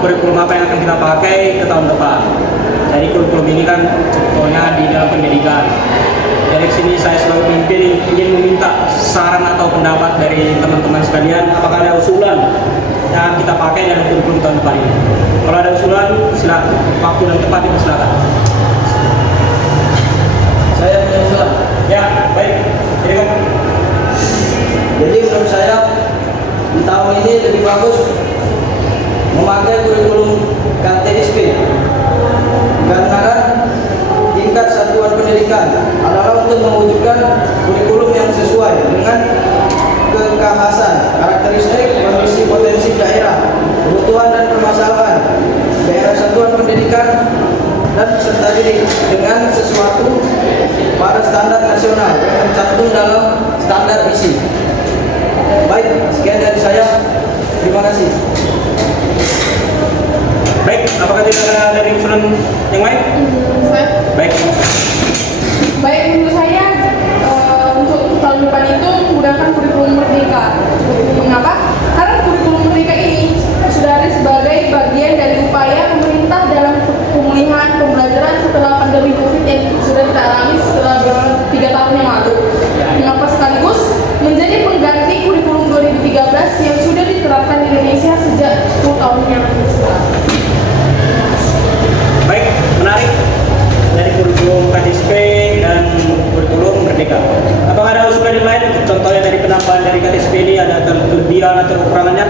kurikulum apa yang akan kita pakai ke tahun depan. Jadi kurikulum ini kan contohnya di dalam pendidikan. Dari sini saya selalu ingin meminta saran atau pendapat dari teman-teman sekalian, apakah ada usulan yang kita pakai dalam kurikulum tahun depan ini. Kalau ada usulan, silakan. Waktu dan tempat itu silakan. Saya punya usulan. Ya, baik. Jadi menurut saya di tahun ini lebih bagus memakai kurikulum KTSP, karena kan tingkat satuan pendidikan adalah untuk mewujudkan kurikulum yang sesuai dengan kekhasan, karakteristik, kondisi potensi daerah, kebutuhan dan permasalahan daerah satuan pendidikan, dan serta diri dengan sesuatu pada standar nasional yang tercantum dalam standar isi. Baik, sekian dari saya. Terima kasih. Baik, apakah tidak ada dari usulan yang lain? Baik. Baik, menurut saya untuk tahun depan itu menggunakan kurikulum merdeka. Mengapa? Karena kurikulum merdeka ini sudah ada sebagai bagian dari upaya pemerintah dalam pemulihan pembelajaran setelah pandemi COVID yang sudah kita alami setelah 3 tahun yang lalu. Mengapa sekaligus menjadi pengganti kurikulum 2013 yang sudah diterapkan di Indonesia sejak 10 tahun yang lalu. Baik, menarik dari kurikulum KTSP dan kurikulum merdeka. Apakah ada usulan yang lain? Contohnya dari penambahan dari KTSP ini ada kelebihan atau kekurangannya?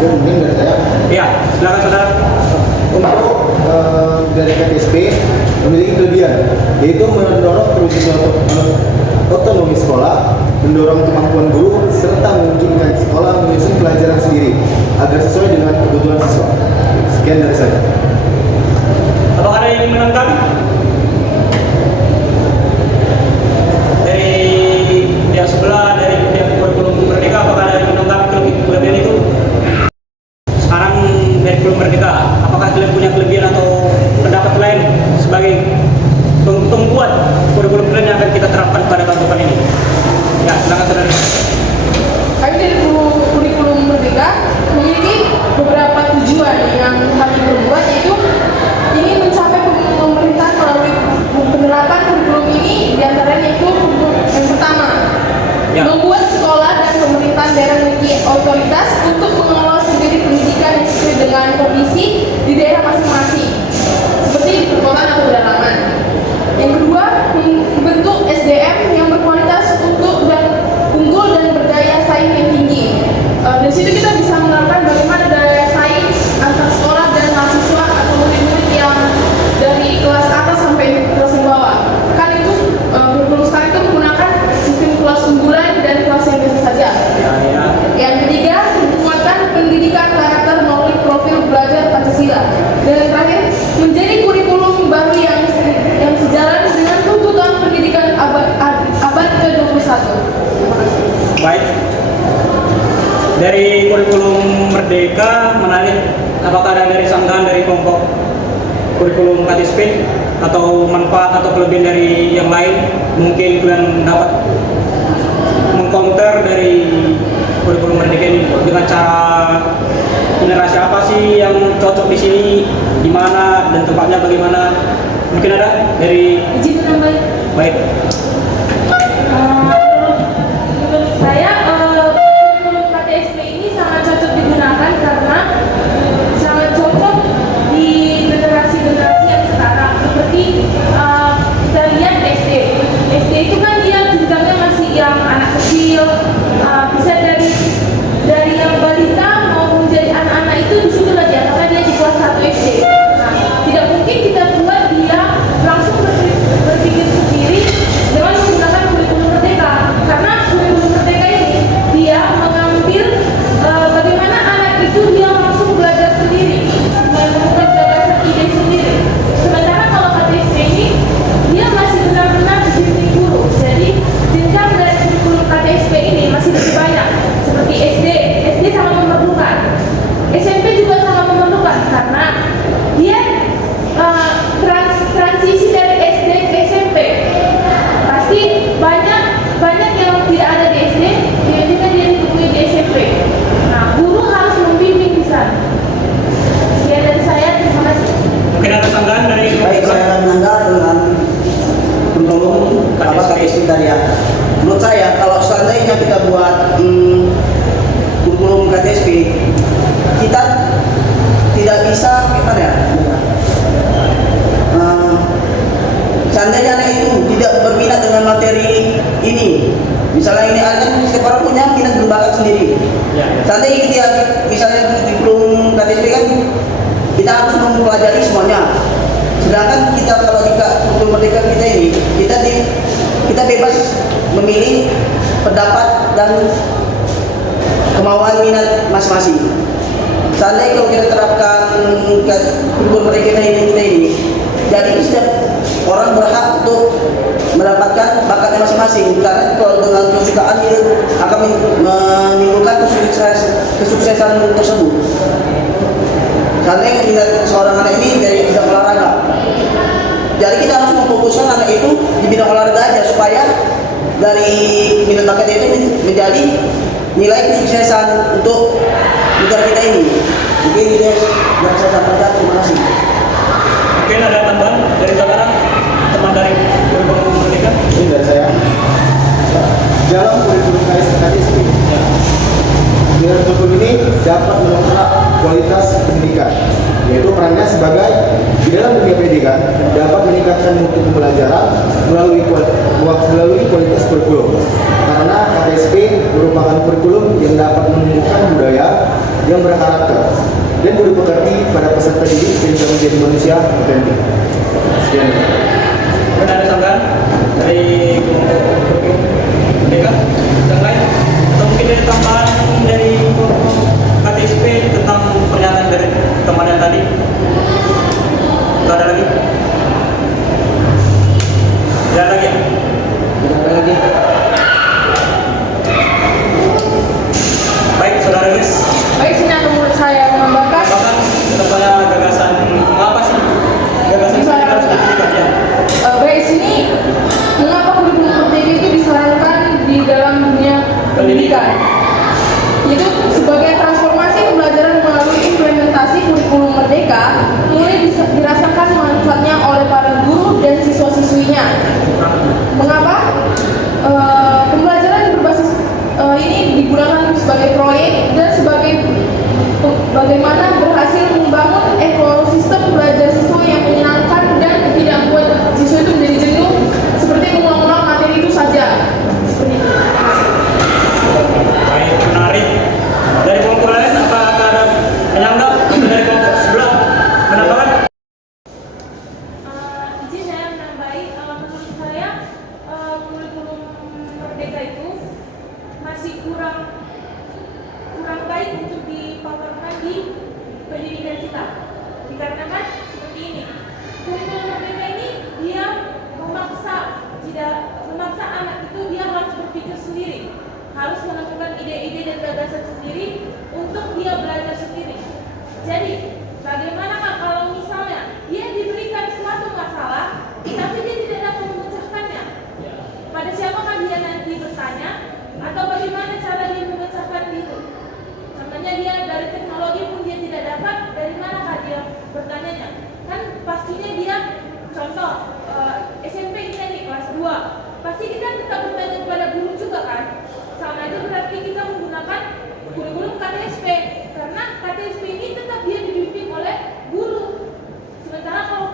Mungkin dari saya. Ya, silakan saudara. Untuk dari KTSP memiliki kelebihan, yaitu mendorong terwujudnya otonomi sekolah, mendorong kemampuan guru, serta memungkinkan sekolah menyusun pelajaran sendiri agar sesuai dengan kebutuhan siswa. Sekian dari saya. Apakah ada yang menanggapi? Dari pihak sebelah, dari pihak kurikulum merdeka, apakah ada yang menanggapi kelebihan itu? Sekarang dari kurikulum merdeka, apakah kalian punya kelebihan atau pendapat lain sebagai pembuat kurikulum kalian yang akan kita terapkan pada tahun depan ini? Ya, silakan saudara. Kami dari kurikulum merdeka memiliki beberapa tujuan yang kami perbuat, yaitu ingin mencapai pemerintahan melalui penerapan kurikulum ini, diantaranya itu yang pertama, membuat sekolah dan pemerintahan daerah memiliki otoritas untuk mengelola sendiri pendidikan yang sesuai dengan kondisi di daerah masing-masing, seperti di perkotaan atau pedalaman. Yang kedua, membentuk SDM yang berkualitas untuk dan unggul dan berdaya saing yang tinggi. Dari situ kita bisa menerapkan bagaimana daya saing antar sekolah dan mahasiswa atau murid-murid yang dari kelas atas sampai kelas yang bawah. Kan itu kurikulum sekarang itu menggunakan sistem kelas unggulan dan kelas yang biasa saja. Yang ketiga, menguatkan pendidikan karakter melalui profil belajar Pancasila. Dan yang terakhir, menjadi kurikulum baru yang sejalan dengan tuntutan pendidikan abad ke-21. Baik. Dari kurikulum merdeka menarik. Apakah ada dari sanggahan dari kelompok kurikulum KTSP atau manfaat atau kelebihan dari yang lain? Mungkin kalian dapat mengcounter dari kurikulum merdeka ini dengan cara generasi apa sih yang cocok di sini, di mana dan tempatnya bagaimana? Mungkin ada dari Izin menambah. baik. Menurut saya kurikulum KTSP ini sangat cocok digunakan karena sangat cocok di generasi-generasi yang sekarang, seperti kita lihat SD. SD itu kan dia jenjangnya masih yang anak kecil, bisa dari yang balita mau menjadi anak-anak itu disitulah dia, karena dia di kelas 1 SD. Nah, tidak mungkin kita buat dia langsung berpikir sendiri dengan KTSP kan kita harus mempelajari semuanya. Sedangkan kita kalau di kurikulum merdeka kita ini, kita bebas memilih pendapat dan kemauan minat masing-masing. Seandainya kalau kita terapkan kurikulum merdeka ini, jadi setiap orang berhak untuk mendapatkan bakatnya masing-masing. Karena kalau dengan kesukaan itu akan menimbulkan kesuksesan tersebut. Seandainya minat seorang anak ini dari bidang olahraga, jadi kita harus memfokuskan anak itu di bidang olahraga aja supaya dari minat bakatnya itu menjadi nilai kesuksesan untuk negara kita ini. Mungkin ini yang saya sampaikan. Terima kasih. Mungkin ada tambahan dari saudara, teman dari kurikulum merdeka? Ini dari saya. Dalam kurikulum KTSP, nilai kurikulum ini dapat mendongkrak kualitas pendidikan, yaitu perannya sebagai di dalam dunia pendidikan dapat meningkatkan mutu pembelajaran melalui kualitas kurikulum. Karena KTSP merupakan kurikulum yang dapat menumbuhkan budaya yang berkarakter dan budi pekerti pada peserta didik sehingga menjadi manusia otentik. Sekian. Mungkin ada tambahan dari kurikulum merdeka yang lain, atau mungkin ada tambahan dari KTSP tentang pernyataan dari teman yang tadi? Tidak ada lagi? Tidak ada lagi ya? Tidak ada lagi. Baik, saudara guys. Baik, sini ada menurut saya menambahkan Bahkan tentang gagasan mengapa sih gagasan saya harus diberikan ya? baik sini mengapa kurikulum merdeka itu disarankan di dalam dunia pendidikan, itu sebagai transformasi pembelajaran melalui implementasi kurikulum merdeka mulai dirasakan manfaatnya oleh para guru dan siswa-siswinya. Mengapa? Pembelajaran berbasis ini digunakan sebagai proyek dan sebagai bagaimana berhasil membangun ekosistem belajar siswa yang menyenangkan dan tidak membuat siswa itu menjadi jenuh seperti mengulang-ulang materi itu saja. Seperti itu. Baik, menarik. Dari kelompok lain, apakah ada penyangga dari kelompok sebelah menambahkan? Izin saya menambahi, menurut saya kurikulum merdeka itu masih kurang baik untuk dipaparkan di pendidikan kita. Dikarenakan seperti ini, kurikulum merdeka ini dia memaksa anak itu dia harus berpikir sendiri, harus menentukan ide-ide dan gagasan sendiri untuk dia belajar sendiri. Jadi bagaimana kalau misalnya dia diberikan suatu masalah tapi dia tidak dapat memecahkannya, pada siapakah dia nanti bertanya atau bagaimana cara dia memecahkan itu? Contohnya dia dari teknologi pun dia tidak dapat, dari manakah dia bertanyanya? Kan pastinya dia contoh SMP ini nih kelas 2, pasti kita tetap bertanya kepada guru juga kan? Sama aja berarti kita menggunakan kurikulum KTSP, karena KTSP ini tetap dia dibimbing oleh guru. Sementara kalau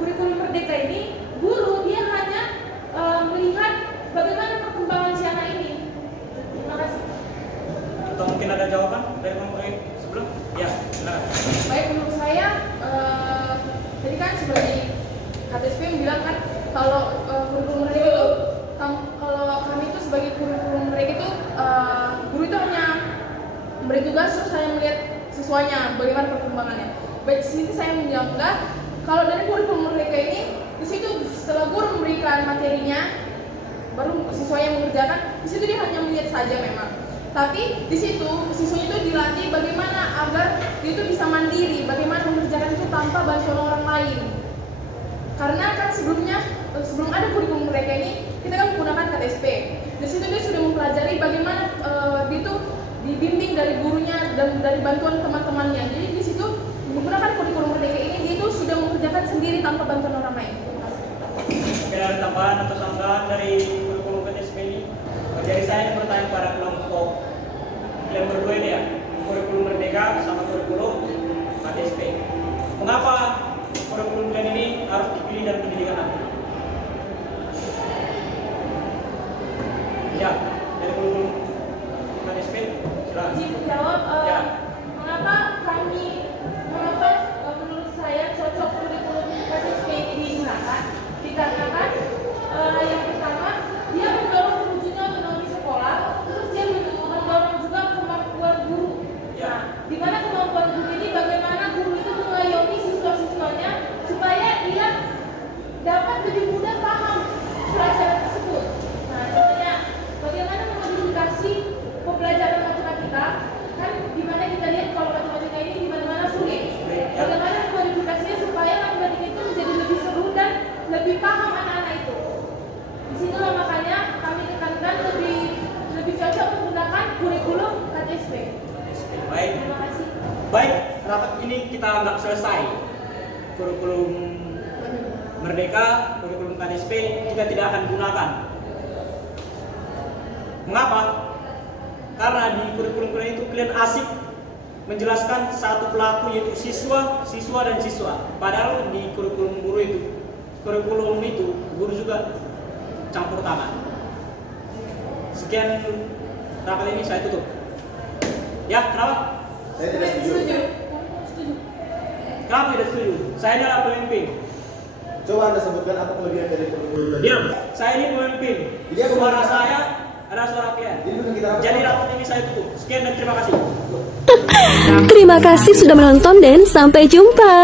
kurikulum merdeka ini, guru dia hanya melihat bagaimana perkembangan si anak ini. Terima kasih. Atau mungkin ada jawaban dari kelompok lain sebelum? Ya, silakan. Baik, menurut saya tadi kan sebagai KTSP bilang kan kalau kurikulum mereka itu kalau kami itu sebagai kurikulum mereka itu guru itu hanya memberi tugas terus saya melihat siswanya bagaimana perkembangannya. Baik, di sini saya menjawab kalau dari kurikulum mereka ini di situ setelah guru memberikan materinya baru siswa yang mengerjakan, di situ dia hanya melihat saja memang. Tapi di situ siswanya itu dilatih bagaimana agar dia itu bisa mandiri, bagaimana mengerjakan itu tanpa bantuan orang lain. Karena kan sebelum ada kurikulum mereka ini kita kan menggunakan KTSP. Di situ dia sudah mempelajari bagaimana dia itu dibimbing dari gurunya dan dari bantuan teman-temannya. Jadi di situ menggunakan kurikulum merdeka ini dia itu sudah mengerjakan sendiri tanpa bantuan orang lain. Mungkin ada tambahan atau tambahan dari kurikulum KTSP ini? Jadi saya bertanya pada kelompok yang berdua ini ya, kurikulum merdeka sama kurikulum KTSP. Mengapa kurikulum kalian ini harus dipilih dalam pendidikan nanti? Ya, dari kurikulum KTSP, silakan. Izin menjawab, Ya. mengapa kami bagaimana kemampuan guru ini, bagaimana guru itu mengayomi siswa-siswanya supaya dia dapat lebih mudah paham pelajaran tersebut. Nah, contohnya bagaimana memodifikasi pembelajaran matematika, kan dimana kita lihat kalau matematika ini dimana-mana sulit. Bagaimana memodifikasinya supaya matematika itu menjadi lebih seru dan lebih paham anak-anak itu. Disitulah makanya kami tekankan lebih cocok menggunakan kurikulum KTSP. Baik. Terima kasih. Baik, rapat ini kita anggap selesai. Kurikulum Merdeka, kurikulum KTSP kita tidak akan gunakan. Mengapa? Karena di kurikulum itu kalian asik menjelaskan satu pelaku yaitu siswa, dan siswa. Padahal di kurikulum itu guru juga campur tangan. Sekian rapat ini saya tutup. Ya, kenapa? Saya tidak setuju. Setuju. Kenapa tidak setuju? Saya adalah pemimpin. Coba Anda sebutkan apa kelebihan dari kurikulum tadi. Diam. Saya ini pemimpin. Dia Suara pemimpin. saya adalah suara kalian. Jadi bukan kita rapat. Jadi rapat ini saya tutup. Sekian dan terima kasih. Terima kasih sudah menonton dan sampai jumpa.